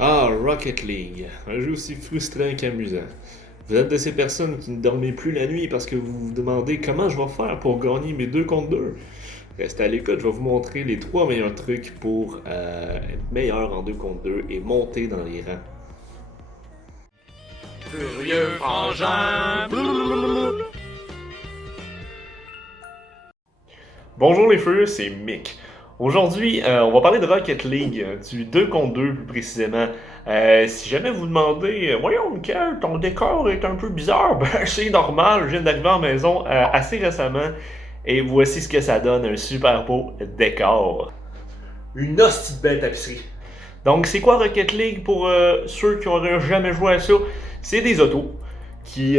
Ah, Rocket League, un jeu aussi frustrant qu'amusant. Vous êtes de ces personnes qui ne dormez plus la nuit parce que vous vous demandez comment je vais faire pour gagner mes 2 contre 2. Restez à l'écoute, je vais vous montrer les 3 meilleurs trucs pour être meilleur en 2 contre 2 et monter dans les rangs. Furieux frangin. Bonjour les feux, c'est Mick. Aujourd'hui, on va parler de Rocket League, du 2 contre 2 plus précisément. Si jamais vous demandez, voyons Michael, ton décor est un peu bizarre, ben c'est normal, je viens d'arriver en maison assez récemment et voici ce que ça donne, un super beau décor. Une hostie de belle tapisserie. Donc c'est quoi Rocket League pour ceux qui n'auraient jamais joué à ça? C'est des autos qui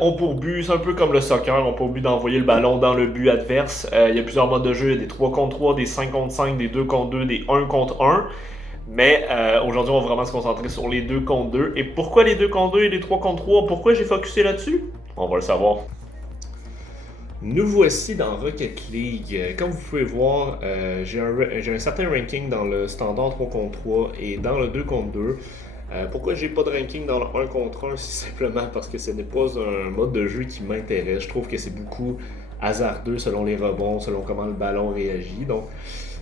ont pour but, c'est un peu comme le soccer, ont pour but d'envoyer le ballon dans le but adverse. Il y a plusieurs modes de jeu, il y a des 3 contre 3, des 5 contre 5, des 2 contre 2, des 1 contre 1. Mais aujourd'hui, on va vraiment se concentrer sur les 2 contre 2. Et pourquoi les 2 contre 2 et les 3 contre 3? Pourquoi j'ai focusé là-dessus? On va le savoir. Nous voici dans Rocket League. Comme vous pouvez voir, j'ai un certain ranking dans le standard 3 contre 3 et dans le 2 contre 2. Pourquoi j'ai pas de ranking dans le 1 contre 1? C'est simplement parce que ce n'est pas un mode de jeu qui m'intéresse. Je trouve que c'est beaucoup hasardeux selon les rebonds, selon comment le ballon réagit. Donc,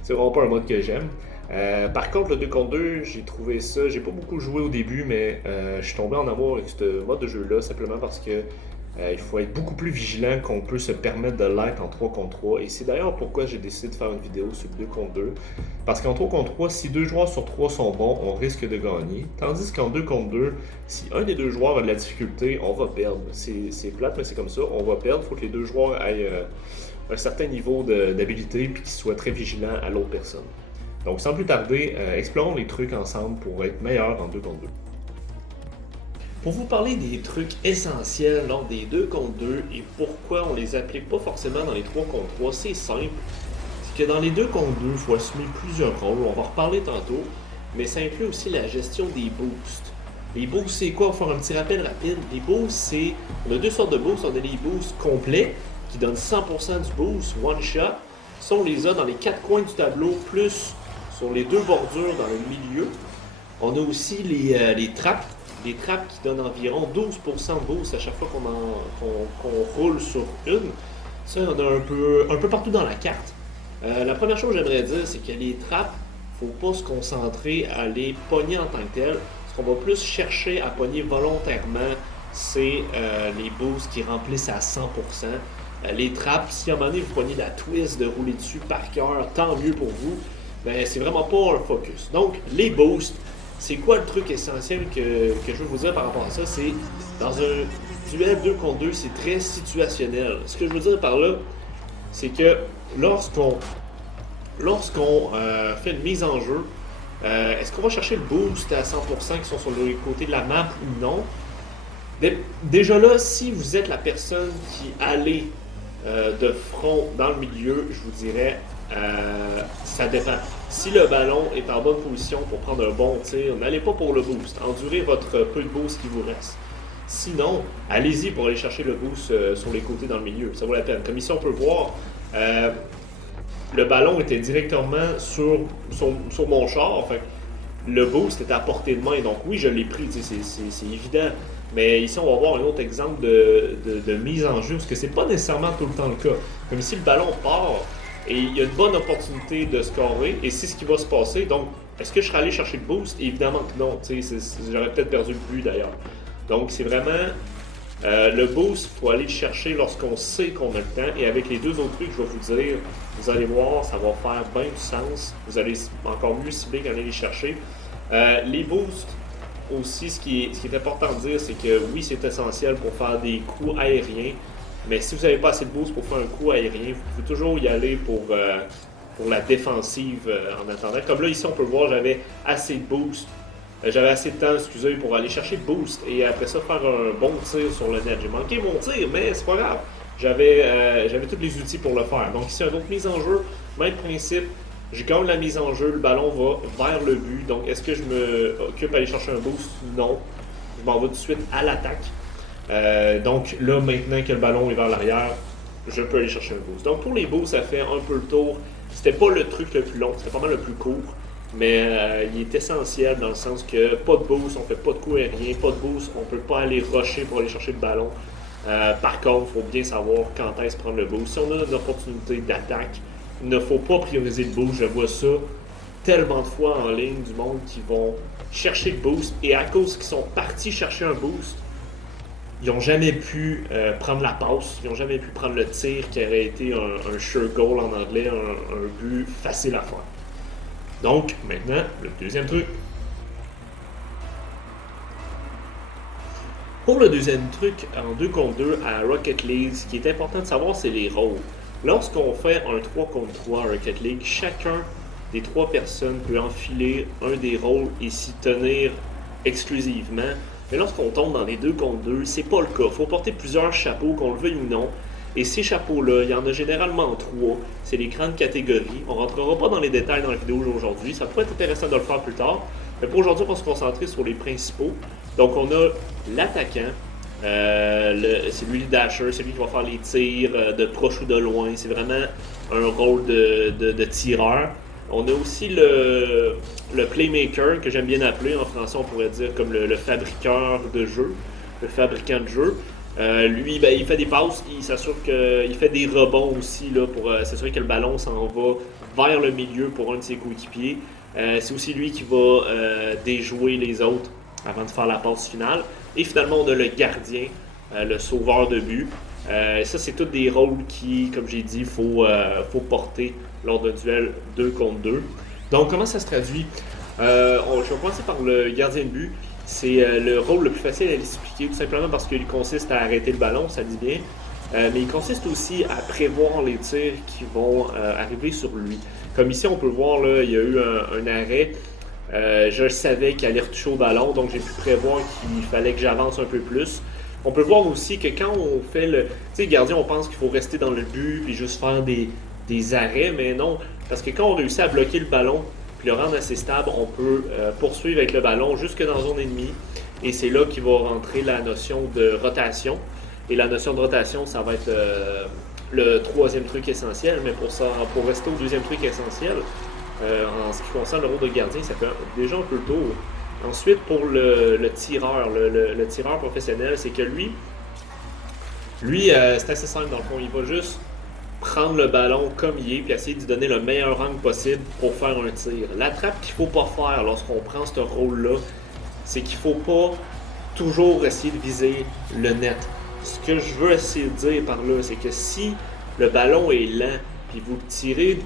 c'est vraiment pas un mode que j'aime. Par contre, le 2 contre 2, j'ai trouvé ça. J'ai pas beaucoup joué au début, mais je suis tombé en amour avec ce mode de jeu-là simplement parce que il faut être beaucoup plus vigilant qu'on peut se permettre de l'être en 3 contre 3. Et c'est d'ailleurs pourquoi j'ai décidé de faire une vidéo sur le 2 contre 2. Parce qu'en 3 contre 3, si 2 joueurs sur 3 sont bons, on risque de gagner. Tandis qu'en 2 contre 2, si un des 2 joueurs a de la difficulté, on va perdre. C'est plate, mais c'est comme ça. On va perdre. Il faut que les 2 joueurs aient un certain niveau d'habilité et qu'ils soient très vigilants à l'autre personne. Donc sans plus tarder, explorons les trucs ensemble pour être meilleurs en 2 contre 2. Pour vous parler des trucs essentiels lors des 2 contre 2 et pourquoi on les applique pas forcément dans les 3 contre 3, c'est simple. C'est que dans les 2 contre 2, il faut assumer plusieurs rôles, on va en reparler tantôt, mais ça inclut aussi la gestion des boosts. Les boosts, c'est quoi? On va faire un petit rappel rapide. Les boosts, c'est. On a deux sortes de boosts. On a les boosts complets qui donnent 100% du boost, one shot. Ça, on les a dans les 4 coins du tableau, plus sur les 2 bordures dans le milieu. On a aussi les trappes. Des trappes qui donnent environ 12% de boost à chaque fois qu'on roule sur une. Ça, on a un peu partout dans la carte. La première chose que j'aimerais dire, c'est que les trappes, il ne faut pas se concentrer à les pogner en tant que telles. Ce qu'on va plus chercher à pogner volontairement, c'est les boosts qui remplissent à 100%. Les trappes, si à un moment donné vous pognez la twist de rouler dessus par cœur, tant mieux pour vous. Mais c'est vraiment pas un focus. Donc, les boosts, c'est quoi le truc essentiel que je veux vous dire par rapport à ça? C'est dans un duel 2 contre 2, c'est très situationnel. Ce que je veux dire par là, c'est que lorsqu'on fait une mise en jeu, est-ce qu'on va chercher le boost à 100% qui sont sur le côté de la map ou non? Déjà là, si vous êtes la personne qui allait de front dans le milieu, je vous dirais, ça dépend. Si le ballon est en bonne position pour prendre un bon tir, n'allez pas pour le boost. Endurez votre peu de boost qui vous reste. Sinon, allez-y pour aller chercher le boost sur les côtés dans le milieu. Ça vaut la peine. Comme ici, on peut voir, le ballon était directement sur mon char. Enfin, le boost était à portée de main. Donc oui, je l'ai pris, c'est évident. Mais ici, on va voir un autre exemple de mise en jeu, parce que c'est pas nécessairement tout le temps le cas. Comme ici, le ballon part et il y a une bonne opportunité de scorer, et c'est ce qui va se passer. Donc, est-ce que je serais allé chercher le boost? Évidemment que non. J'aurais peut-être perdu le but d'ailleurs. Donc, c'est vraiment le boost, il faut aller le chercher lorsqu'on sait qu'on a le temps. Et avec les deux autres trucs que je vais vous dire, vous allez voir, ça va faire bien du sens. Vous allez encore mieux cibler qu'en aller les chercher. Les boosts, aussi, ce qui est important de dire, c'est que oui, c'est essentiel pour faire des coups aériens. Mais si vous n'avez pas assez de boost pour faire un coup aérien, vous pouvez toujours y aller pour la défensive en attendant. Comme là, ici, on peut voir, j'avais assez de boost. J'avais assez de temps, excusez, pour aller chercher le boost et après ça faire un bon tir sur le net. J'ai manqué mon tir, mais c'est pas grave. J'avais tous les outils pour le faire. Donc ici, une autre mise en jeu, même principe. Je gagne la mise en jeu, le ballon va vers le but. Donc est-ce que je me occupe à aller chercher un boost? Non. Je m'en vais tout de suite à l'attaque. Donc là, maintenant que le ballon est vers l'arrière, je peux aller chercher un boost. Donc pour les boosts, ça fait un peu le tour. C'était pas le truc le plus long, c'était pas mal le plus court. mais il est essentiel dans le sens que pas de boost, on fait pas de coup aérien, pas de boost, on peut pas aller rusher pour aller chercher le ballon. Par contre, il faut bien savoir quand est-ce prendre le boost. Si on a une opportunité d'attaque, il ne faut pas prioriser le boost. Je vois ça tellement de fois en ligne du monde qui vont chercher le boost et à cause qu'ils sont partis chercher un boost, ils n'ont jamais pu prendre la passe, ils n'ont jamais pu prendre le tir qui aurait été un sure goal en anglais, un but facile à faire. Donc, maintenant, le deuxième truc. Pour le deuxième truc, en 2 contre 2 à Rocket League, ce qui est important de savoir, c'est les rôles. Lorsqu'on fait un 3 contre 3 à Rocket League, chacun des 3 personnes peut enfiler un des rôles et s'y tenir exclusivement. Mais lorsqu'on tombe dans les 2 contre 2, c'est pas le cas. Il faut porter plusieurs chapeaux, qu'on le veuille ou non. Et ces chapeaux-là, il y en a généralement 3. C'est les grandes catégories. On ne rentrera pas dans les détails dans la vidéo d'aujourd'hui. Ça pourrait être intéressant de le faire plus tard. Mais pour aujourd'hui, on va se concentrer sur les principaux. Donc, on a l'attaquant. C'est lui le dasher, c'est lui qui va faire les tirs de proche ou de loin. C'est vraiment un rôle de tireur. On a aussi le playmaker, que j'aime bien appeler. En français, on pourrait dire comme le fabriqueur de jeu, le fabricant de jeu. Lui, ben, il fait des passes, il s'assure qu'il fait des rebonds aussi là, pour s'assurer que le ballon s'en va vers le milieu pour un de ses coéquipiers. C'est aussi lui qui va déjouer les autres avant de faire la passe finale. Et finalement, on a le gardien, le sauveur de but. Ça, c'est tous des rôles qui, comme j'ai dit, faut porter lors d'un duel 2 contre 2. Donc, comment ça se traduit? Je vais commencer par le gardien de but. C'est le rôle le plus facile à l'expliquer, tout simplement parce qu'il consiste à arrêter le ballon, ça dit bien. Mais il consiste aussi à prévoir les tirs qui vont arriver sur lui. Comme ici, on peut voir, là, il y a eu un arrêt. Je savais qu'il allait retoucher au ballon, donc j'ai pu prévoir qu'il fallait que j'avance un peu plus. On peut voir aussi que quand on fait le... Tu sais, gardien, on pense qu'il faut rester dans le but et juste faire des arrêts, mais non. Parce que quand on réussit à bloquer le ballon puis le rendre assez stable, on peut poursuivre avec le ballon jusque dans la zone ennemie. Et c'est là qu'il va rentrer la notion de rotation. Et la notion de rotation, ça va être le troisième truc essentiel. Mais pour rester au deuxième truc essentiel, en ce qui concerne le rôle de gardien, ça fait déjà un peu le tour. Ensuite, pour le tireur, le tireur professionnel, c'est que lui c'est assez simple dans le fond. Il va juste prendre le ballon comme il est puis essayer de lui donner le meilleur angle possible pour faire un tir. La trappe qu'il ne faut pas faire lorsqu'on prend ce rôle-là, c'est qu'il ne faut pas toujours essayer de viser le net. Ce que je veux essayer de dire par là, c'est que si le ballon est lent puis vous le tirez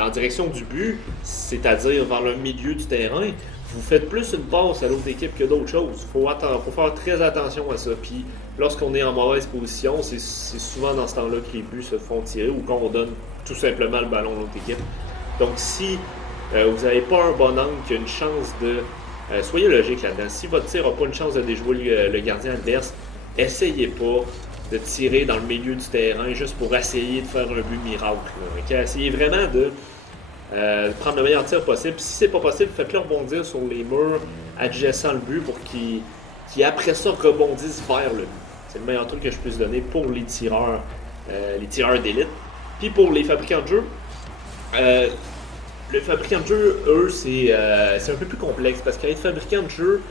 en direction du but, c'est-à-dire vers le milieu du terrain, vous faites plus une passe à l'autre équipe que d'autres choses. Il faut faire très attention à ça. Puis lorsqu'on est en mauvaise position, c'est souvent dans ce temps-là que les buts se font tirer ou quand on donne tout simplement le ballon à l'autre équipe. Donc si vous n'avez pas un bon angle qui a une chance de... soyez logique là-dedans. Si votre tir n'a pas une chance de déjouer le gardien adverse, essayez pas de tirer dans le milieu du terrain juste pour essayer de faire un but miracle. Okay? Essayez vraiment de prendre le meilleur tir possible. Si c'est pas possible, faites-le rebondir sur les murs adjacents le but pour qu'il après ça rebondisse vers le but. C'est le meilleur truc que je puisse donner pour les tireurs d'élite. Puis pour les fabricants de jeux, le fabricant de jeu, eux, c'est un peu plus complexe parce qu'être fabricant de jeu,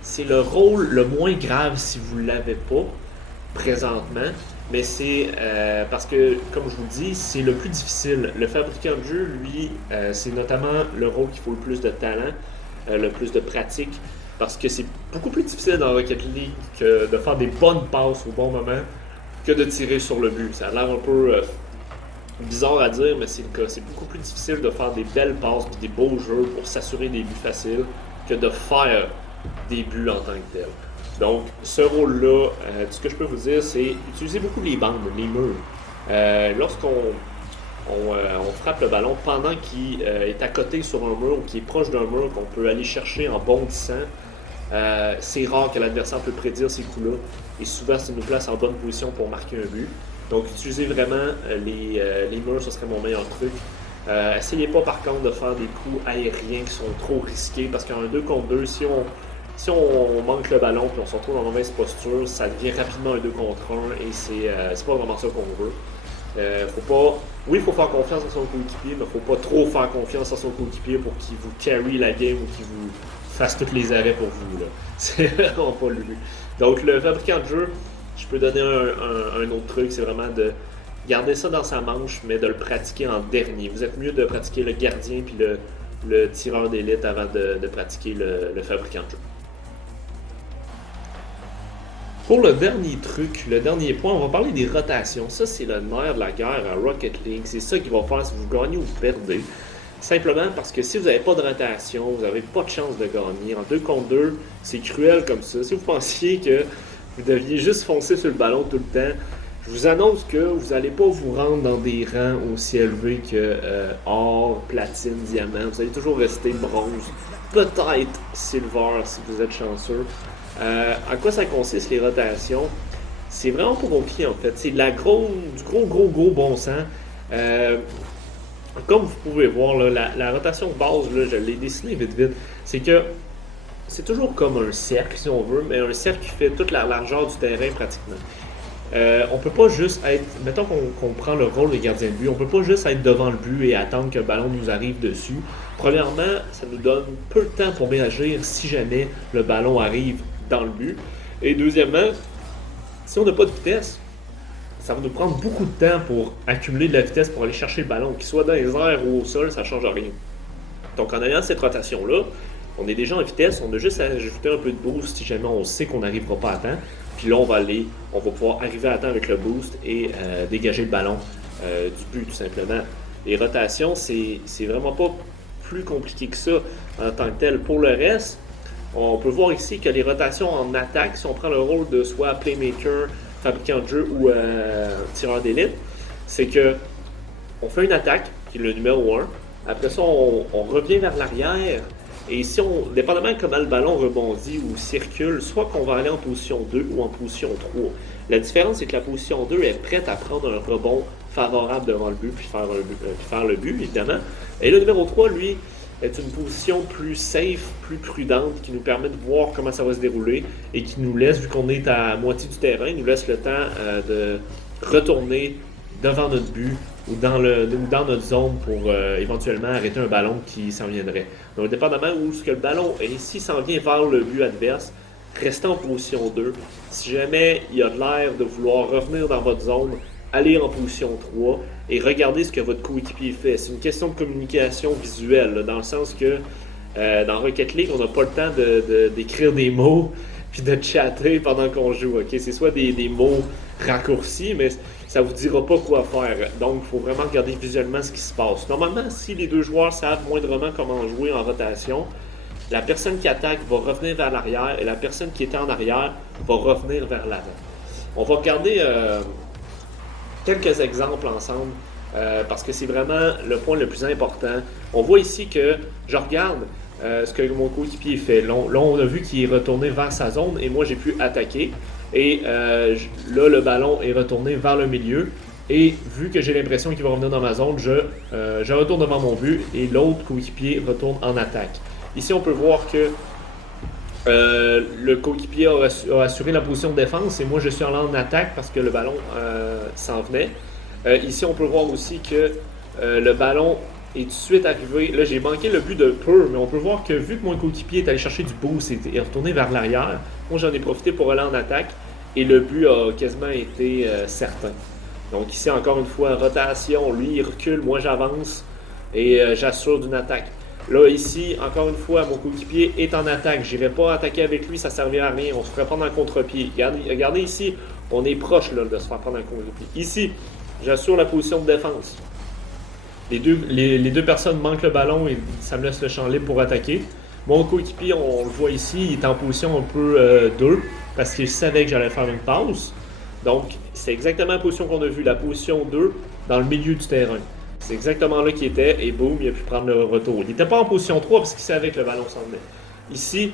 c'est le rôle le moins grave si vous ne l'avez pas présentement. Mais c'est parce que, comme je vous le dis, c'est le plus difficile. Le fabricant de jeu, lui, c'est notamment le rôle qu'il faut le plus de talent, le plus de pratique. Parce que c'est beaucoup plus difficile dans Rocket League que de faire des bonnes passes au bon moment que de tirer sur le but. Ça a l'air un peu bizarre à dire, mais c'est le cas. C'est beaucoup plus difficile de faire des belles passes et des beaux jeux pour s'assurer des buts faciles que de faire des buts en tant que tel. Donc, ce rôle-là, ce que je peux vous dire, c'est utiliser beaucoup les bandes, les murs. Lorsqu'on frappe le ballon pendant qu'il est à côté sur un mur ou qu'il est proche d'un mur qu'on peut aller chercher en bondissant, c'est rare que l'adversaire peut prédire ces coups-là. Et souvent, ça nous place en bonne position pour marquer un but. Donc, utilisez vraiment les murs, ce serait mon meilleur truc. Essayez pas, par contre, de faire des coups aériens qui sont trop risqués parce qu'en 2 contre 2, si on manque le ballon et on se retrouve dans mauvaise posture, ça devient rapidement un 2 contre 1 et c'est pas vraiment ça qu'on veut. Oui, il faut faire confiance à son coéquipier, mais il ne faut pas trop faire confiance à son coéquipier pour qu'il vous carry la game ou qu'il vous fasse tous les arrêts pour vous. Là. C'est vraiment pas le but. Donc, le fabricant de jeu, je peux donner un autre truc, c'est vraiment de garder ça dans sa manche, mais de le pratiquer en dernier. Vous êtes mieux de pratiquer le gardien puis le tireur d'élite avant de pratiquer le fabricant de jeu. Pour le dernier truc, le dernier point, on va parler des rotations. Ça, c'est le nerf de la guerre à Rocket League. C'est ça qui va faire si vous gagnez ou vous perdez. Simplement parce que si vous n'avez pas de rotation, vous n'avez pas de chance de gagner. En 2 contre 2, c'est cruel comme ça. Si vous pensiez que vous deviez juste foncer sur le ballon tout le temps, je vous annonce que vous n'allez pas vous rendre dans des rangs aussi élevés que or, platine, diamant. Vous allez toujours rester bronze, peut-être silver si vous êtes chanceux. À quoi ça consiste les rotations? C'est vraiment pas compliqué en fait. C'est du gros bon sens. Comme vous pouvez voir, là, la rotation de base, là, je l'ai dessiné vite. C'est que c'est toujours comme un cercle si on veut, mais un cercle qui fait toute la largeur du terrain pratiquement. On peut pas juste être, mettons qu'on prend le rôle de gardien de but, on peut pas juste être devant le but et attendre que le ballon nous arrive dessus. Premièrement, ça nous donne peu de temps pour réagir si jamais le ballon arrive dans le but. Et deuxièmement, si on n'a pas de vitesse, ça va nous prendre beaucoup de temps pour accumuler de la vitesse pour aller chercher le ballon, qu'il soit dans les airs ou au sol, ça ne change rien. Donc en ayant cette rotation-là, on est déjà en vitesse, on a juste à ajouter un peu de boost si jamais on sait qu'on n'arrivera pas à temps. Puis là, on va pouvoir arriver à temps avec le boost et dégager le ballon du but, tout simplement. Les rotations, c'est vraiment pas plus compliqué que ça en tant que tel. Pour le reste, on peut voir ici que les rotations en attaque, si on prend le rôle de soit playmaker, fabricant de jeu ou tireur d'élite, c'est que on fait une attaque, qui est le numéro 1. Après ça, on revient vers l'arrière. Et si dépendamment de comment le ballon rebondit ou circule, soit qu'on va aller en position 2 ou en position 3. La différence, c'est que la position 2 est prête à prendre un rebond favorable devant le but, puis faire le but, évidemment. Et le numéro 3, lui, est une position plus safe, plus prudente, qui nous permet de voir comment ça va se dérouler et qui nous laisse, vu qu'on est à moitié du terrain, nous laisse le temps de retourner devant notre but ou dans notre zone pour éventuellement arrêter un ballon qui s'en viendrait. Donc, dépendamment où ce que le ballon est, s'il s'en vient vers le but adverse, restez en position 2. Si jamais il y a de l'air de vouloir revenir dans votre zone, allez en position 3 et regardez ce que votre coéquipier fait. C'est une question de communication visuelle, là, dans le sens que dans Rocket League, on n'a pas le temps d'écrire des mots puis de chatter pendant qu'on joue. Okay? C'est soit des mots raccourcis, mais ça ne vous dira pas quoi faire. Donc, il faut vraiment regarder visuellement ce qui se passe. Normalement, si les deux joueurs savent moindrement comment jouer en rotation, la personne qui attaque va revenir vers l'arrière et la personne qui était en arrière va revenir vers l'avant. On va regarder quelques exemples ensemble parce que c'est vraiment le point le plus important. On voit ici que je regarde ce que mon coéquipier fait. Là, on a vu qu'il est retourné vers sa zone et moi, j'ai pu attaquer. Et là, le ballon est retourné vers le milieu. Et vu que j'ai l'impression qu'il va revenir dans ma zone, je retourne devant mon but et l'autre coéquipier retourne en attaque. Ici, on peut voir que le coéquipier a assuré la position de défense et moi, je suis allé en attaque parce que le ballon s'en venait. Ici, on peut voir aussi que le ballon est tout de suite arrivé. Là, j'ai manqué le but de peu, mais on peut voir que vu que mon coéquipier est allé chercher du boost et est retourné vers l'arrière, moi, j'en ai profité pour aller en attaque et le but a quasiment été certain. Donc ici, encore une fois, rotation, lui, il recule, moi, j'avance et j'assure d'une attaque. Là, ici, encore une fois, mon coéquipier est en attaque. Je n'irai pas attaquer avec lui, ça ne servirait à rien. On se ferait prendre en contre-pied. Regardez ici, on est proche là, de se faire prendre en contre-pied. Ici, j'assure la position de défense. Les deux personnes manquent le ballon et ça me laisse le champ libre pour attaquer. Mon coéquipier, on le voit ici, il est en position un peu 2 parce qu'il savait que j'allais faire une passe. Donc, c'est exactement la position qu'on a vue, la position 2 dans le milieu du terrain. C'est exactement là qu'il était et boum, il a pu prendre le retour. Il n'était pas en position 3 parce qu'il savait que le ballon s'en venait. Ici,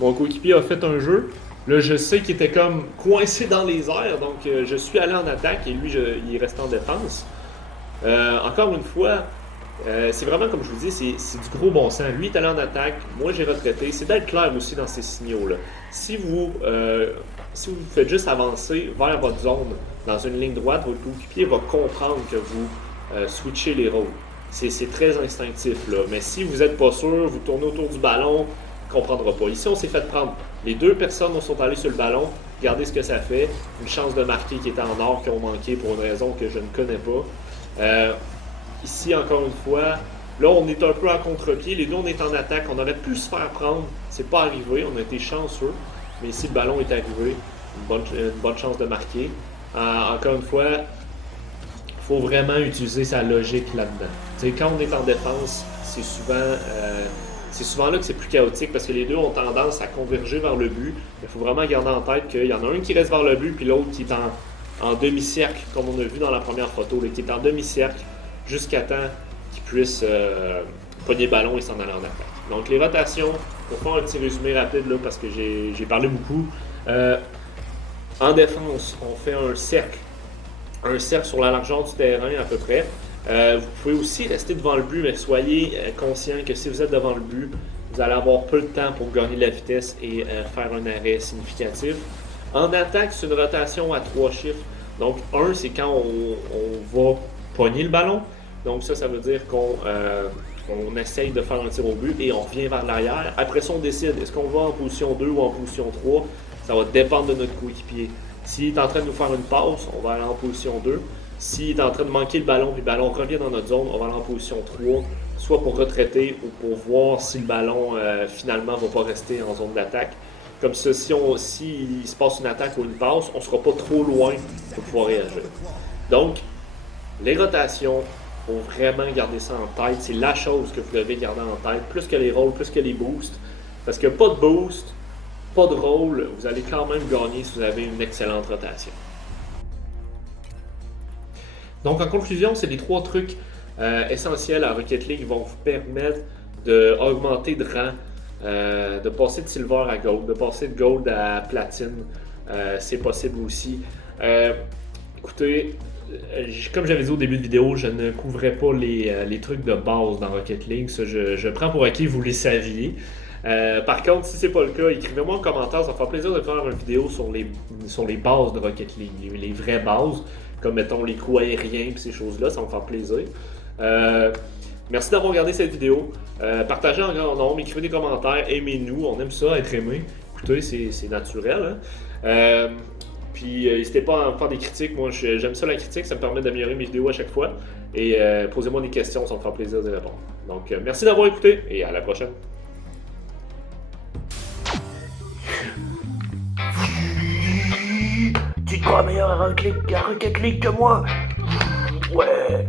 mon coéquipier a fait un jeu. Là, je sais qu'il était comme coincé dans les airs, donc je suis allé en attaque et lui, il est resté en défense. Encore une fois, C'est vraiment, comme je vous dis, c'est du gros bon sens. Lui est allé en attaque, moi j'ai retraité. C'est d'être clair aussi dans ces signaux-là. Si vous faites juste avancer vers votre zone dans une ligne droite, votre coéquipier va comprendre que vous switchez les rôles. C'est très instinctif, là. Mais si vous n'êtes pas sûr, vous tournez autour du ballon, il ne comprendra pas. Ici, on s'est fait prendre. Les deux personnes sont allées sur le ballon. Regardez ce que ça fait. Une chance de marquer qui était en or, qui ont manqué pour une raison que je ne connais pas. Ici, encore une fois, là, on est un peu à contre-pied. Les deux, on est en attaque. On aurait pu se faire prendre. C'est pas arrivé. On a été chanceux. Mais ici, le ballon est arrivé. Une bonne chance de marquer. Encore une fois, il faut vraiment utiliser sa logique là-dedans. T'sais, quand on est en défense, c'est souvent là que c'est plus chaotique parce que les deux ont tendance à converger vers le but. Il faut vraiment garder en tête qu'il y en a un qui reste vers le but, puis l'autre qui est en demi-cercle, comme on a vu dans la première photo, là, qui est en demi-cercle jusqu'à temps qu'il puisse pogner le ballon et s'en aller en attaque. Donc les rotations, pour faire un petit résumé rapide là, parce que j'ai parlé beaucoup. En défense, on fait un cercle sur la largeur du terrain à peu près. Vous pouvez aussi rester devant le but, mais soyez conscient que si vous êtes devant le but, vous allez avoir peu de temps pour gagner de la vitesse et faire un arrêt significatif. En attaque, c'est une rotation à 3 chiffres. Donc 1, c'est quand on va pogner le ballon. Donc ça veut dire qu'on essaye de faire un tir au but et on revient vers l'arrière. Après ça, on décide, est-ce qu'on va en position 2 ou en position 3? Ça va dépendre de notre coéquipier. S'il est en train de nous faire une passe, on va aller en position 2. S'il est en train de manquer le ballon, puis le ballon revient dans notre zone, on va aller en position 3, soit pour retraiter ou pour voir si le ballon finalement ne va pas rester en zone d'attaque. Comme ça, s'il se passe une attaque ou une passe, on ne sera pas trop loin pour pouvoir réagir. Donc, les rotations, il faut vraiment garder ça en tête. C'est la chose que vous devez garder en tête, plus que les rolls, plus que les boosts. Parce que pas de boost, pas de roll, vous allez quand même gagner si vous avez une excellente rotation. Donc en conclusion, c'est les 3 trucs essentiels à Rocket League qui vont vous permettre d'augmenter de rang, de passer de silver à gold, de passer de gold à platine. C'est possible aussi. Écoutez, comme j'avais dit au début de vidéo, je ne couvrais pas les trucs de base dans Rocket League. Ça, je prends pour acquis, vous les saviez. Par contre, si c'est pas le cas, écrivez-moi en commentaire, ça me fera plaisir de faire une vidéo sur les bases de Rocket League, les vraies bases, comme mettons les coups aériens et ces choses-là, ça me fera plaisir. Merci d'avoir regardé cette vidéo. Partagez en grand nombre, écrivez des commentaires, aimez-nous, on aime ça, être aimé. Écoutez, c'est naturel. Hein? Puis n'hésitez pas à me faire des critiques, moi j'aime ça la critique, ça me permet d'améliorer mes vidéos à chaque fois. Et posez-moi des questions, ça me fera plaisir de répondre. Donc merci d'avoir écouté et à la prochaine. Tu te crois meilleur à Rocket League que moi? Ouais.